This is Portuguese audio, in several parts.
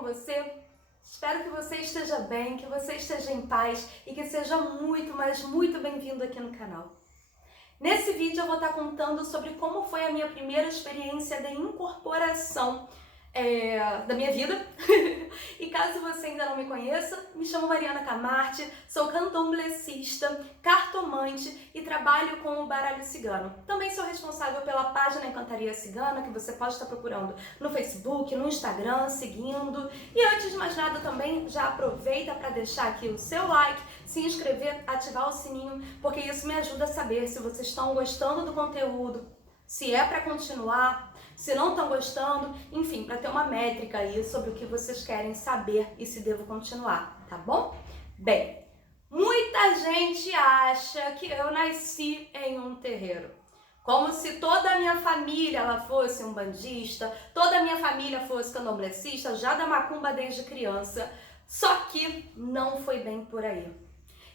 com você? Espero que você esteja bem, que você esteja em paz e que seja muito, mas muito bem-vindo aqui no canal. Nesse vídeo eu vou estar contando sobre como foi a minha primeira experiência de incorporação da minha vida. E caso você ainda não me conheça, me chamo Mariana Camarte, sou candomblessista, cartomante e trabalho com o baralho cigano. Também sou responsável pela página Encantaria Cigana, que você pode estar procurando no Facebook, no Instagram, seguindo. E antes de mais nada também, já aproveita para deixar aqui o seu like, se inscrever, ativar o sininho, porque isso me ajuda a saber se vocês estão gostando do conteúdo, se é para continuar, se não estão gostando, enfim, para ter uma métrica aí sobre o que vocês querem saber e se devo continuar, tá bom? Bem, muita gente acha que eu nasci em um terreiro. Como se toda a minha família ela fosse umbandista, toda a minha família fosse candomblessista, já da macumba desde criança. Só que não foi bem por aí.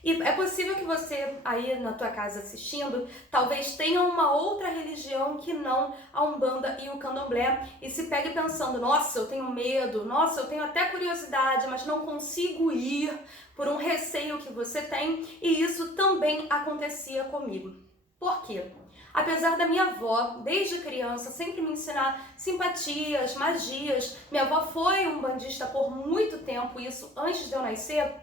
E é possível que você aí na tua casa assistindo, talvez tenha uma outra religião que não a Umbanda e o Candomblé e se pegue pensando, nossa, eu tenho medo, nossa, eu tenho até curiosidade, mas não consigo ir por um receio que você tem, e isso também acontecia comigo. Por quê? Apesar da minha avó, desde criança, sempre me ensinar simpatias, magias, minha avó foi umbandista por muito tempo, isso antes de eu nascer,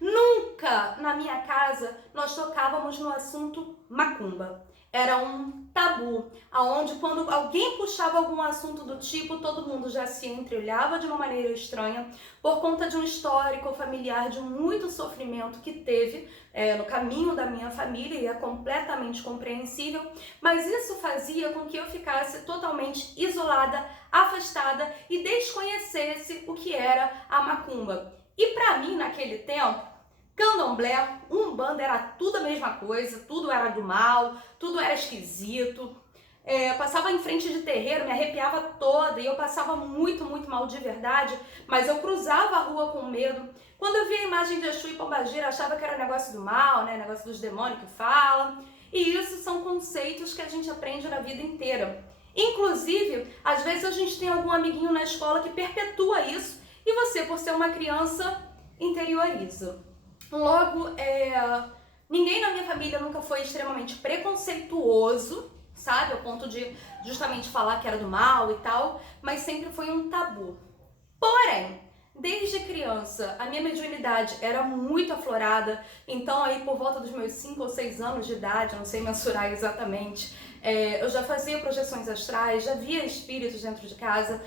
nunca na minha casa nós tocávamos no assunto macumba. Era um tabu, aonde quando alguém puxava algum assunto do tipo, todo mundo já se entreolhava de uma maneira estranha, por conta de um histórico familiar de muito sofrimento que teve no caminho da minha família, e é completamente compreensível, mas isso fazia com que eu ficasse totalmente isolada, afastada e desconhecesse o que era a macumba. E para mim, naquele tempo, candomblé, umbanda era tudo a mesma coisa, tudo era do mal, tudo era esquisito. Passava em frente de terreiro, me arrepiava toda e eu passava muito, muito mal de verdade, mas eu cruzava a rua com medo. Quando eu via a imagem de Exu e Pombagira, achava que era negócio do mal, né? Negócio dos demônios que falam. E isso são conceitos que a gente aprende na vida inteira. Inclusive, às vezes a gente tem algum amiguinho na escola que perpetua isso e você, por ser uma criança, interioriza. Logo, ninguém na minha família nunca foi extremamente preconceituoso, sabe? Ao ponto de justamente falar que era do mal e tal, mas sempre foi um tabu. Porém, desde criança, a minha mediunidade era muito aflorada, então aí por volta dos meus 5 ou 6 anos de idade, eu não sei mensurar exatamente, eu já fazia projeções astrais, já via espíritos dentro de casa,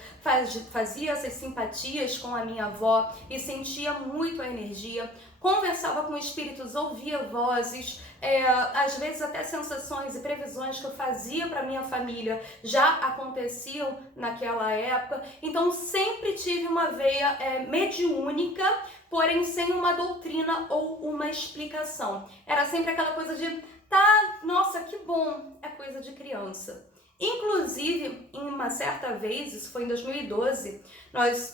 fazia essas simpatias com a minha avó e sentia muito a energia, conversava com espíritos, ouvia vozes, às vezes até sensações e previsões que eu fazia para minha família já aconteciam naquela época. Então sempre tive uma veia mediúnica, porém sem uma doutrina ou uma explicação. Era sempre aquela coisa de, tá, nossa, que bom, é coisa de criança. Inclusive, em uma certa vez, isso foi em 2012,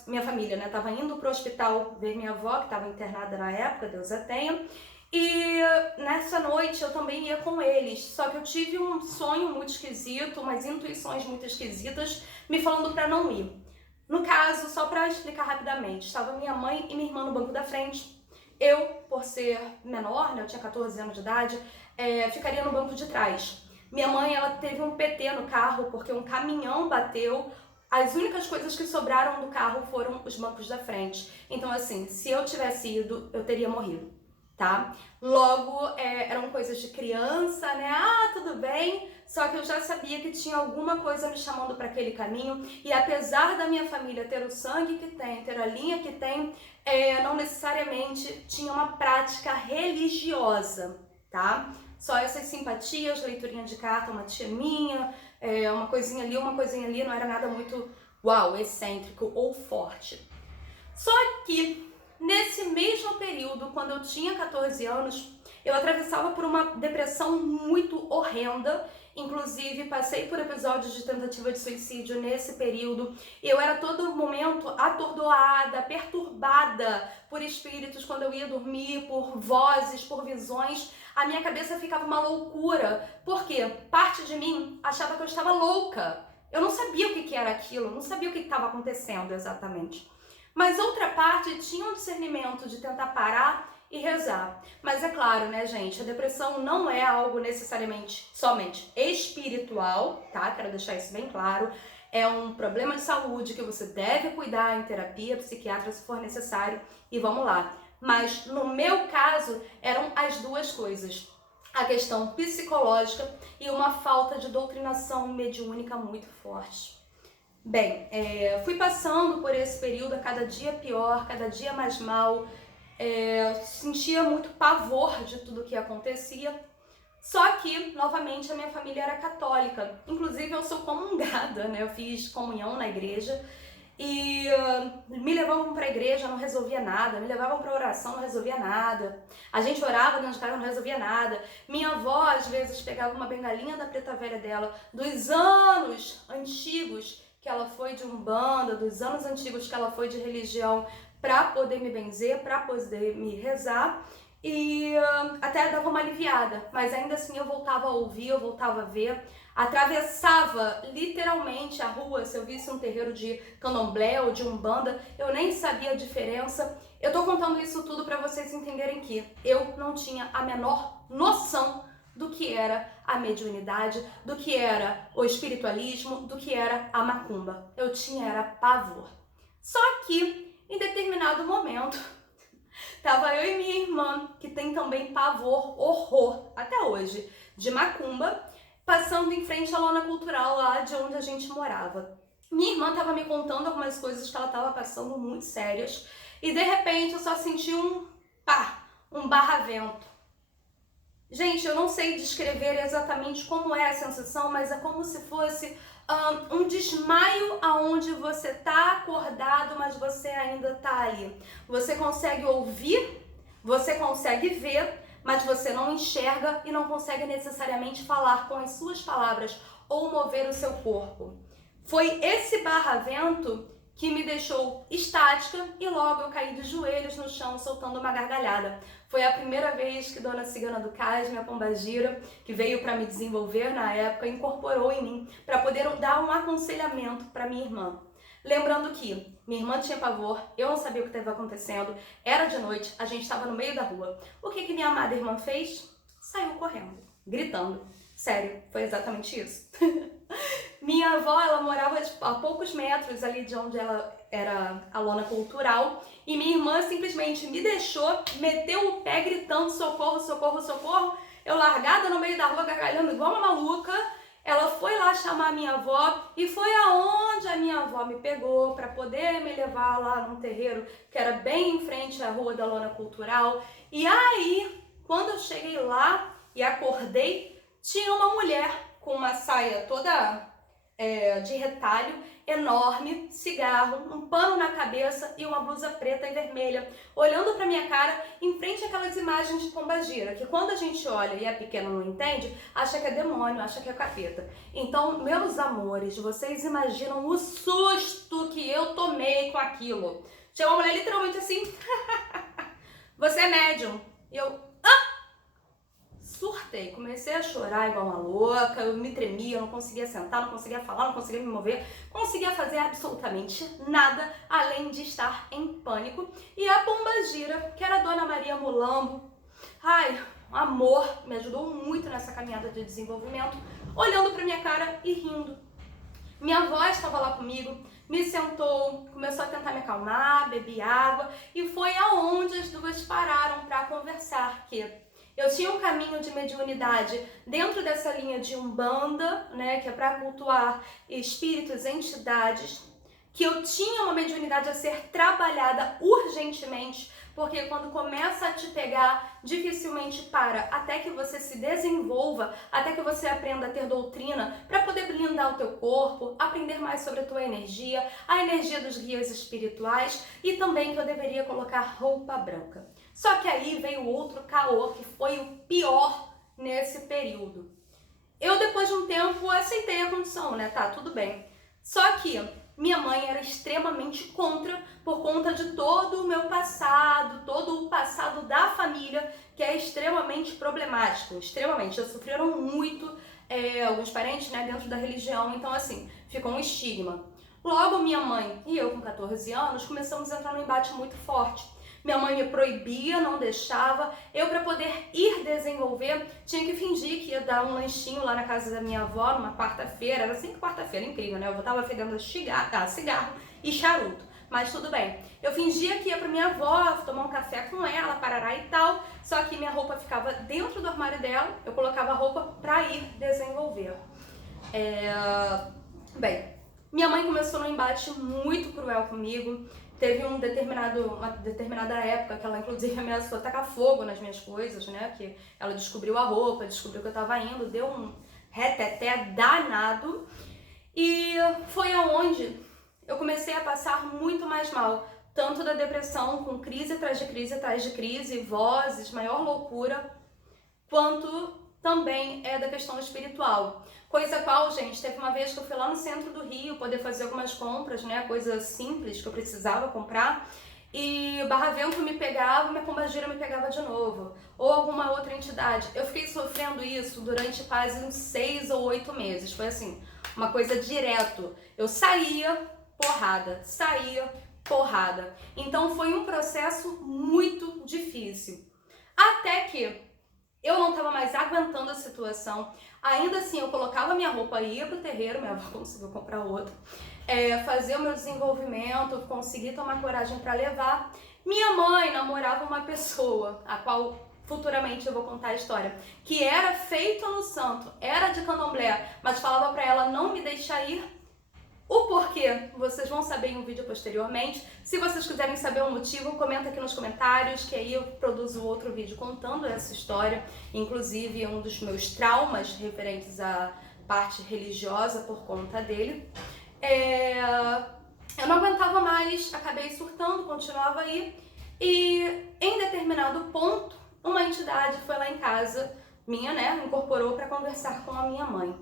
minha família, né, estava indo para o hospital ver minha avó, que estava internada na época, Deus a tenha, e nessa noite eu também ia com eles, só que eu tive um sonho muito esquisito, umas intuições muito esquisitas, me falando para não ir. No caso, só para explicar rapidamente, estava minha mãe e minha irmã no banco da frente. Eu, por ser menor, né, eu tinha 14 anos de idade, ficaria no banco de trás. Minha mãe, ela teve um PT no carro porque um caminhão bateu. As únicas coisas que sobraram do carro foram os bancos da frente. Então, assim, se eu tivesse ido, eu teria morrido, tá? Logo, eram coisas de criança, né? Ah, tudo bem. Só que eu já sabia que tinha alguma coisa me chamando para aquele caminho. E apesar da minha família ter o sangue que tem, ter a linha que tem, não necessariamente tinha uma prática religiosa, tá? Só essas simpatias, leiturinha de carta, uma tia minha, uma coisinha ali, não era nada muito, uau, excêntrico ou forte. Só que, nesse mesmo período, quando eu tinha 14 anos, eu atravessava por uma depressão muito horrenda. Inclusive, passei por episódios de tentativa de suicídio nesse período. Eu era a todo momento atordoada, perturbada por espíritos quando eu ia dormir, por vozes, por visões. A minha cabeça ficava uma loucura, porque parte de mim achava que eu estava louca. Eu não sabia o que era aquilo, não sabia o que estava acontecendo exatamente. mas outra parte tinha um discernimento de tentar parar e rezar. Mas é claro, né, gente, a depressão não é algo necessariamente somente espiritual, tá? Quero deixar isso bem claro. É um problema de saúde que você deve cuidar em terapia psiquiátrica se for necessário, e vamos lá. Mas no meu caso, eram as duas coisas. A questão psicológica e uma falta de doutrinação mediúnica muito forte. Bem, fui passando por esse período a cada dia pior, cada dia mais mal, sentia muito pavor de tudo que acontecia. Só que, novamente, a minha família era católica. Inclusive, eu sou comungada, né? Eu fiz comunhão na igreja e me levavam para a igreja, não resolvia nada. Me levavam para oração, não resolvia nada. A gente orava dentro de casa, não resolvia nada. Minha avó, às vezes, pegava uma bengalinha da preta velha dela, dos anos antigos que ela foi de umbanda, dos anos antigos que ela foi de religião, para poder me benzer, para poder me rezar. E até dava uma aliviada, mas ainda assim eu voltava a ouvir, eu voltava a ver, atravessava literalmente a rua, se eu visse um terreiro de candomblé ou de umbanda, eu nem sabia a diferença. Eu tô contando isso tudo para vocês entenderem que eu não tinha a menor noção do que era a mediunidade, do que era o espiritualismo, do que era a macumba. Eu era pavor. Só que, em determinado momento, tava eu e minha irmã, que tem também pavor, horror, até hoje, de macumba, passando em frente à lona cultural lá de onde a gente morava. Minha irmã tava me contando algumas coisas que ela tava passando muito sérias, e de repente eu só senti um barra-vento. Gente, eu não sei descrever exatamente como é a sensação, mas é como se fosse um desmaio aonde você tá acordado, mas você ainda tá ali. Você consegue ouvir, você consegue ver, mas você não enxerga e não consegue necessariamente falar com as suas palavras ou mover o seu corpo. Foi esse barra-vento que me deixou estática e logo eu caí de joelhos no chão soltando uma gargalhada. Foi a primeira vez que Dona Cigana do Cais, minha pombagira, que veio para me desenvolver na época, incorporou em mim para poder dar um aconselhamento para minha irmã. Lembrando que minha irmã tinha pavor, eu não sabia o que estava acontecendo, era de noite, a gente estava no meio da rua. O que minha amada irmã fez? Saiu correndo, gritando. Sério, foi exatamente isso. Minha avó, ela morava a poucos metros ali de onde ela era a lona cultural, e minha irmã simplesmente me deixou, meteu o pé gritando socorro, socorro, socorro. Eu largada no meio da rua, gargalhando igual uma maluca. Ela foi lá chamar a minha avó e foi aonde a minha avó me pegou para poder me levar lá num terreiro que era bem em frente à rua da lona cultural. E aí, quando eu cheguei lá e acordei, tinha uma mulher com uma saia toda de retalho, enorme, cigarro, um pano na cabeça e uma blusa preta e vermelha, olhando pra minha cara em frente àquelas imagens de pombagira, que quando a gente olha e é pequeno não entende, acha que é demônio, acha que é capeta. Então, meus amores, vocês imaginam o susto que eu tomei com aquilo. Tinha uma mulher literalmente assim, você é médium? E eu, surtei, comecei a chorar igual uma louca, eu me tremia, eu não conseguia sentar, não conseguia falar, não conseguia me mover, conseguia fazer absolutamente nada além de estar em pânico. E a pombagira, que era a Dona Maria Mulambo, ai, amor, me ajudou muito nessa caminhada de desenvolvimento, olhando pra minha cara e rindo. Minha avó estava lá comigo, me sentou, começou a tentar me acalmar, bebi água, e foi aonde as duas pararam para conversar, que eu tinha um caminho de mediunidade dentro dessa linha de umbanda, né, que é para cultuar espíritos, entidades, que eu tinha uma mediunidade a ser trabalhada urgentemente, porque quando começa a te pegar, dificilmente para, até que você se desenvolva, até que você aprenda a ter doutrina, para poder blindar o teu corpo, aprender mais sobre a tua energia, a energia dos guias espirituais, e também que eu deveria colocar roupa branca. Só que aí veio outro caô, que foi o pior nesse período. Eu, depois de um tempo, aceitei a condição, né? Tá, tudo bem. Só que minha mãe era extremamente contra, por conta de todo o meu passado, todo o passado da família, que é extremamente problemático, extremamente. Já sofreram muito alguns parentes, né, dentro da religião, então assim, ficou um estigma. Logo, minha mãe e eu, com 14 anos, começamos a entrar num embate muito forte. Minha mãe me proibia, não deixava. Eu, para poder ir desenvolver, tinha que fingir que ia dar um lanchinho lá na casa da minha avó, numa quarta-feira. Era sempre quarta-feira, incrível, né? Eu tava fedendo cigarro e charuto. Mas tudo bem. Eu fingia que ia pra minha avó, tomar um café com ela, parará e tal. Só que minha roupa ficava dentro do armário dela. Eu colocava a roupa pra ir desenvolver. Bem, minha mãe começou num embate muito cruel comigo. Teve uma determinada época que ela inclusive ameaçou tacar fogo nas minhas coisas, né? Que ela descobriu a roupa, descobriu que eu tava indo, deu um reteté danado. E foi aonde eu comecei a passar muito mais mal. Tanto da depressão, com crise atrás de crise atrás de crise, vozes, maior loucura, quanto também da questão espiritual. Coisa qual, gente, teve uma vez que eu fui lá no centro do Rio poder fazer algumas compras, né, coisas simples que eu precisava comprar, e o Barravento me pegava, minha pombagira me pegava de novo, ou alguma outra entidade. Eu fiquei sofrendo isso durante quase uns 6 ou 8 meses, foi assim, uma coisa direto. Eu saía, porrada. Então foi um processo muito difícil. Até que eu não estava mais aguentando a situação. Ainda assim, eu colocava minha roupa, ia pro terreiro, minha avó conseguiu comprar outro, fazia o meu desenvolvimento, consegui tomar coragem para levar. Minha mãe namorava uma pessoa, a qual futuramente eu vou contar a história, que era feito no santo, era de candomblé, mas falava para ela não me deixar ir. O porquê, vocês vão saber em um vídeo posteriormente. Se vocês quiserem saber o motivo, comenta aqui nos comentários, que aí eu produzo outro vídeo contando essa história. Inclusive, um dos meus traumas referentes à parte religiosa por conta dele. Eu não aguentava mais, acabei surtando, continuava aí. E em determinado ponto, uma entidade foi lá em casa minha, né, me incorporou para conversar com a minha mãe.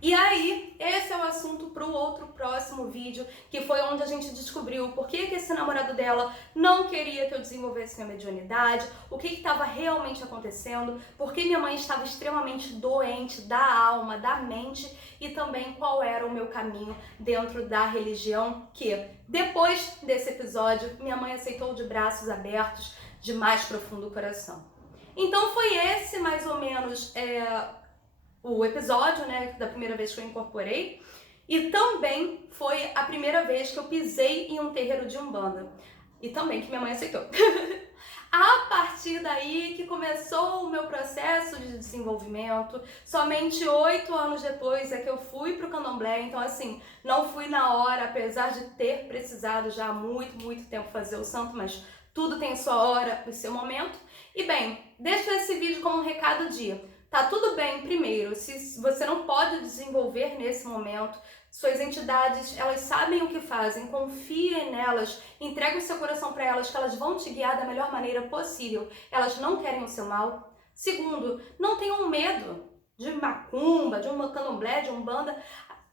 E aí, esse é o assunto para o outro próximo vídeo, que foi onde a gente descobriu por que esse namorado dela não queria que eu desenvolvesse minha mediunidade, o que estava realmente acontecendo, por que minha mãe estava extremamente doente da alma, da mente, e também qual era o meu caminho dentro da religião, que depois desse episódio, minha mãe aceitou de braços abertos, de mais profundo coração. Então foi esse mais ou menos o episódio, né, da primeira vez que eu incorporei, e também foi a primeira vez que eu pisei em um terreiro de Umbanda, e também que minha mãe aceitou. A partir daí que começou o meu processo de desenvolvimento. Somente 8 anos depois é que eu fui pro candomblé, então assim, não fui na hora, apesar de ter precisado já há muito tempo fazer o santo, mas tudo tem sua hora e seu momento. E bem, deixo esse vídeo como um recado de tá tudo bem, primeiro, se você não pode desenvolver nesse momento, suas entidades, elas sabem o que fazem, confiem nelas, entregue o seu coração para elas, que elas vão te guiar da melhor maneira possível. Elas não querem o seu mal. Segundo, não tenham medo de macumba, de uma candomblé, de umbanda.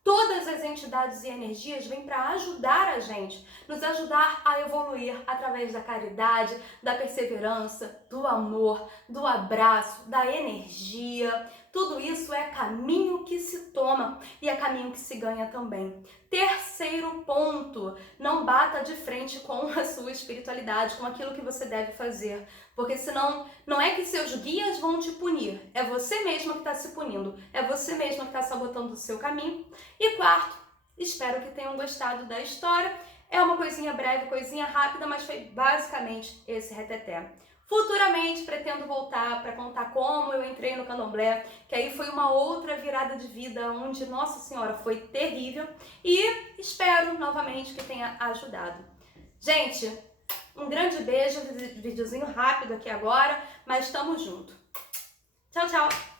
Todas as entidades e energias vêm para ajudar a gente, nos ajudar a evoluir através da caridade, da perseverança, do amor, do abraço, da energia. Tudo isso é caminho que se toma e é caminho que se ganha também. Terceiro ponto, não bata de frente com a sua espiritualidade, com aquilo que você deve fazer. Porque senão, não é que seus guias vão te punir, é você mesma que está se punindo, é você mesma que está sabotando o seu caminho. E quarto, espero que tenham gostado da história. É uma coisinha breve, coisinha rápida, mas foi basicamente esse reteté. Futuramente pretendo voltar para contar como eu entrei no candomblé, que aí foi uma outra virada de vida, onde, nossa senhora, foi terrível. E espero novamente que tenha ajudado. Gente, um grande beijo, videozinho rápido aqui agora, mas tamo junto. Tchau, tchau!